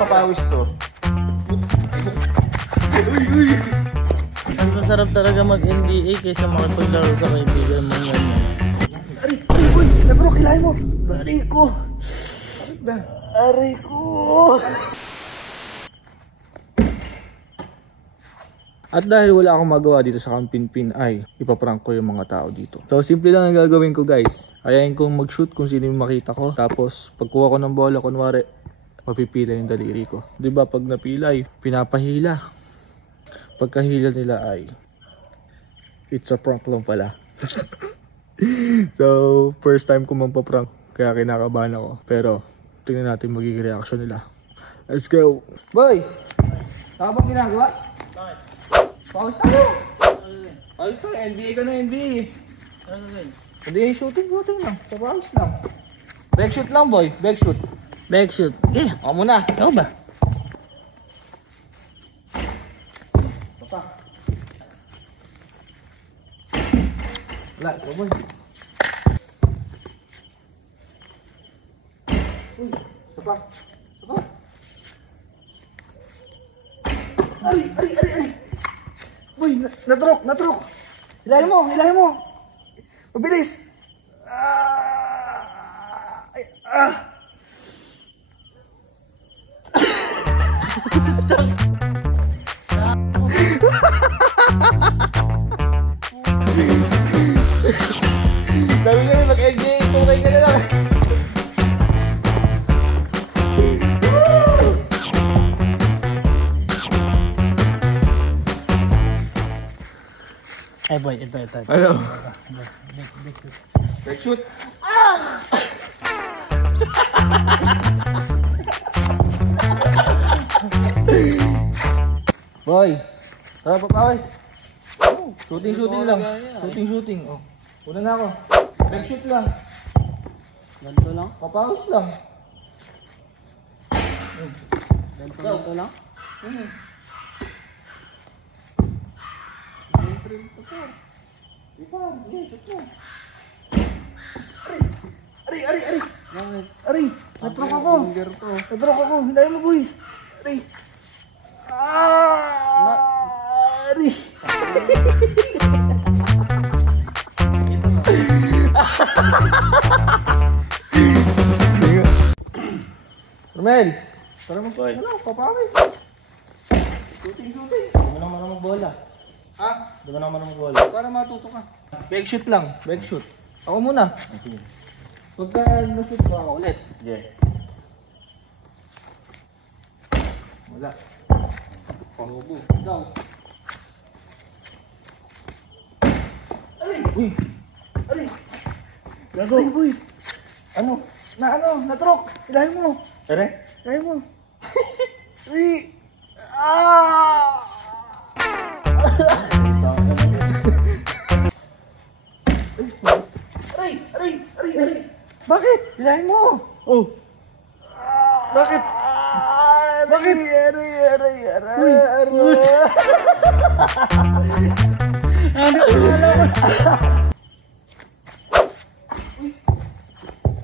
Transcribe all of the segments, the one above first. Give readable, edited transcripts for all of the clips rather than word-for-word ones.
papawis to. Mas masarap talaga mag-NBA kaysa makipaglaro sa kaibigan mo yan. Aray, boy! Natrok, hilahin mo! Aray ko! Aray ko! At dahil wala akong magawa dito sa Camp Pinpin ay ipaprank ko yung mga tao dito. So simple lang ang gagawin ko guys. Ayayin kong mag-shoot kung sino yung makita ko. Tapos pagkuha ko ng bola, kunwari, mapipila yung daliri ko. Diba pag napilay, pinapahila. Pagkahila nila ay it's a prank lang pala. So first time ko magpa-prank kaya kinakabahan ako. Pero tingnan natin magiging reaction nila. Let's go! Boy! Saka bang ginagawa? Bakit? Pawis tayo! Pawis tayo! NBA ka na NBA! Ano gawin? Hindi yung shooting lang. Sa pawis lang. Back shoot lang boy. Back shoot. Back shoot. Okay. Ako muna. Ikaw ba? Papa. Wala. Ikaw boy. Uy. Papa. Papa. Ari. Boy, natrok. Hilahin mo. Mabilis. Sabi ko mag-NBA, tunay ka na lang. Ay boy, ito. Ano? Back shoot. Boy, tara papawis. Shooting lang. Shooting. Oh. Una na ako. Back shoot lang. Ganito lang? Papawis lang. Ganito lang? Ari, natrok ako. Hilahin mo boy. Ari. Ari. Romel, para mag-boy. Ano, papawis. Shooting. Di mo naman mag-bola. Ha? Di mo naman mag-bola. Para matuto ka. Back shoot lang. Back shoot. Ako muna. Okay. Pagka na-shoot ko ako ulit. Yeah. Wala. Pangubo. Ikaw. Aray! Uy! Aray! Gago! Aray, boy! Ano? Natrok! Hilahin mo! Aray? Hilahin mo! Aray! Aray! Bakit? Hilahin mo! Oh! Bakit? Bakit? Aray! Ano? Uy!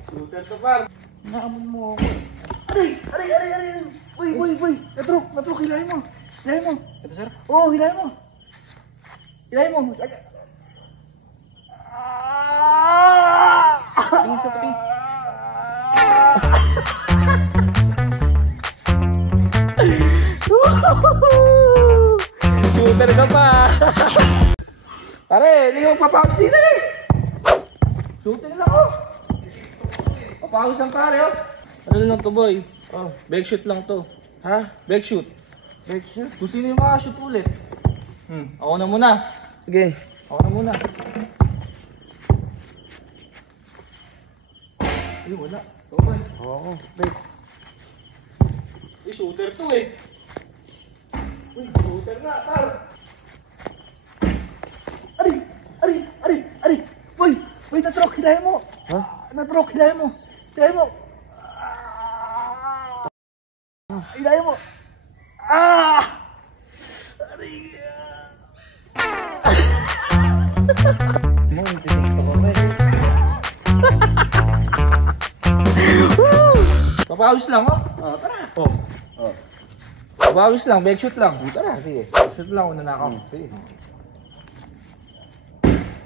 Shooter to par! Naamon mo ako. Aray! Boy! Natrok! Hilahin mo! Ito sir? Oo, hilahin mo! Tingin sa pati. Shooter ka pa! Pare, hindi ko papawis dito eh! Shooting lang ako! Papawis lang pare oh! Ano lang to boy? Oh, back shoot lang to. Ha? Back shoot. Kung sino yung makashoot ulit? Ako na muna. Sige. Ako na muna. Ay, wala. Ito ba? Oo. Wait. Shooter to eh. Uy, shooter na. Tar. Ari. Boy, natrok. Hilahin mo. Ha? Natrok. Hilahin mo. Hilahin mo. Papawis lang oh. Tara. Oh. Oh. Bawis lang, back shoot lang. Tara, sige. Shoot lang, una na ako. Sige.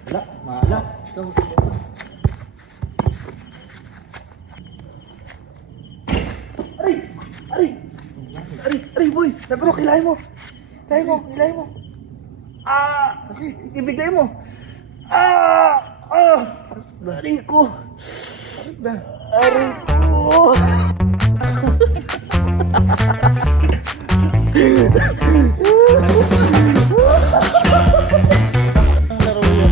Wala, malas. Aray! Aray! Aray! Aray, boy! Natrok, hilahin mo! Hilahin mo! Hilahin mo! Okay. Ibigay mo. Aray ko! Aray na! Aray ko! Ang laro yun.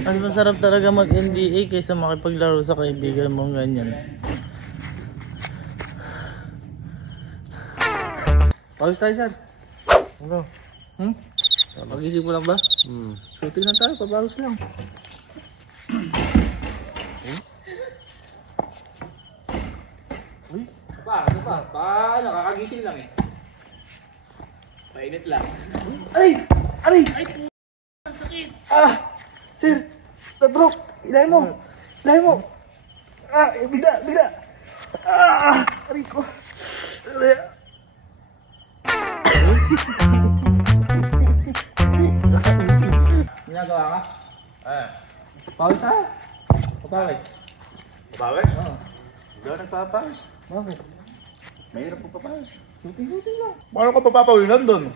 Mas masarap talaga mag-NBA kaysa makipaglaro sa kaibigan mong ganyan. Pawis tayo, sir. Ano? Mag-isip mo lang ba? Shooting lang tayo, pabawis lang. Uy, ano pa? Nakakagising lang eh. Mainit lang. Aray! Aray! Sir! Natrok! Hilahin mo! Hilahin mo! Bigla! Bigla! Aray ko! Aray! Ginagawa ka? Pawis tayo. Papawis. Papawis? Oo. Hindi ako nagpapawis. Bakit? Mahirap po papawis. Shooting lang. Paano ka papapawisan doon?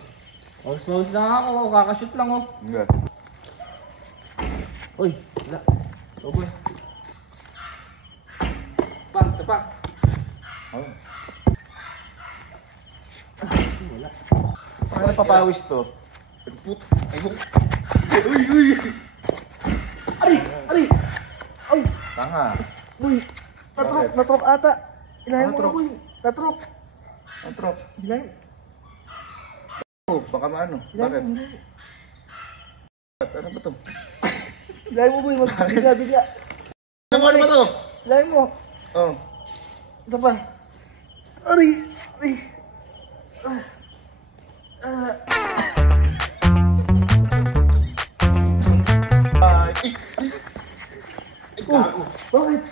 Pawis lang ako, kakashoot lang oh. Hindi. Uy, wala. Sobrang. Pang, tapak. Oh. Wala. Paano papawis to? Uy! Aray! Aray! Ay! Tanga. Uy! Natrok! Natrok ata! Hilahin mo na, boy! Natrok! Natrok! Hilahin! Oh, baka maano? Bakit? Ano ba to? Hilahin mo, boy! Bigla! Ano ba to? Hilahin mo! Oh. Ito pa! Aray! Aray! Bakit?